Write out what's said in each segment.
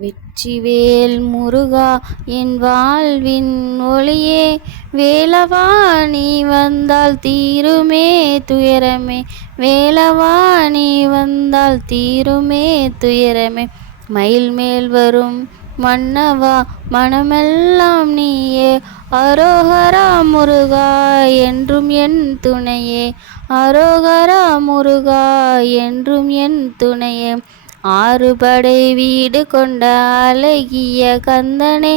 வெற்றிவேல் முருகா என் வாழ்வின் ஒளியே, வேலவா நீ வந்தால் தீருமே துயரமே, வேலவா நீ வந்தால் தீருமே துயரமே. மயில் மேல் வரும் மன்னவா மனமெல்லாம் நீயே, அரோகரா முருகா என்றும் என் துணையே, அரோகரா முருகா என்றும் என் துணையே. ஆறுபடை வீடு கொண்ட அழகிய கந்தனே,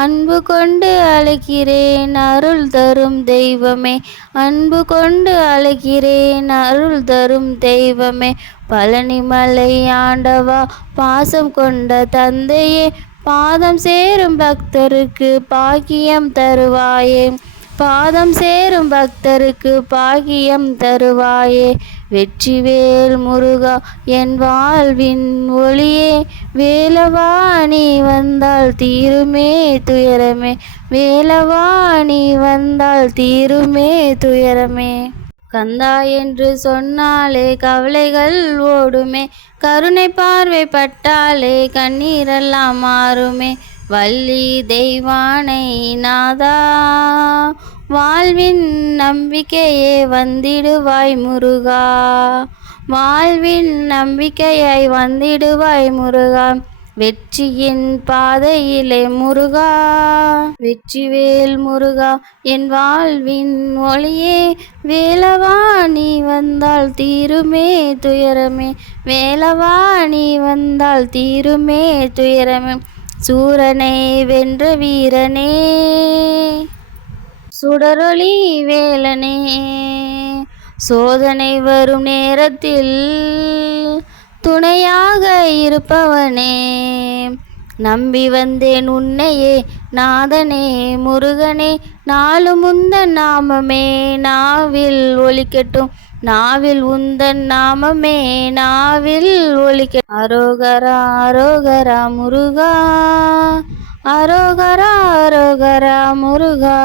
அன்பு கொண்டு அழைக்கிறேன் அருள் தரும் தெய்வமே, அன்பு கொண்டு அழைக்கிறேன் அருள் தரும் தெய்வமே. பழனிமலை ஆண்டவா பாசம் கொண்ட தந்தையே, பாதம் சேரும் பக்தருக்கு பாக்கியம் தருவாயே, பாதம் சேரும் பக்தருக்கு பாக்கியம் தருவாயே. வெற்றிவேல் முருகா என் வாழ்வின் ஒளியே, வேலவா நீ வந்தால் தீருமே துயரமே, வேலவா நீ வந்தால் தீருமே துயரமே. கந்தா என்று சொன்னாலே கவலைகள் ஓடுமே, கருணை பார்வை பட்டாலே கண்ணீரெல்லாம் மாறுமே. வள்ளி தெய்வானை நாதா வாழ்வின் நம்பிக்கையே வந்திடுவாய் முருகா, வாழ்வின் நம்பிக்கையாய் வந்திடுவாய் முருகா. வெற்றியின் பாதையிலே முருகா, வெற்றிவேல் முருகா என் வாழ்வின் ஒளியே, வேலவா நீ வந்தால் தீருமே துயரமே, வேலவா நீ வந்தால் தீருமே துயரமே. சூரனை வென்ற வீரனே, சுடரொளி வேலனே, சோதனை வரும் நேரத்தில் துணையாக இருப்பவனே, நம்பி வந்தேன் உன்னையே நாதனே முருகனே, நாளும் உந்தன் நாமமே நாவில் ஒலிக்கட்டும், நாவில் உந்தன் நாமமே நாவில் ஒலிக்க. அரோகரா அரோகரா முருகா, அரோகரா அரோகரா முருகா.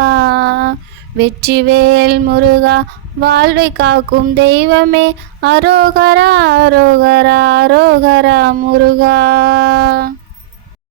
வெற்றிவேல் முருகா வாழ்வை காக்கும் தெய்வமே, அரோகரா அரோகரா அரோகரா முருகா.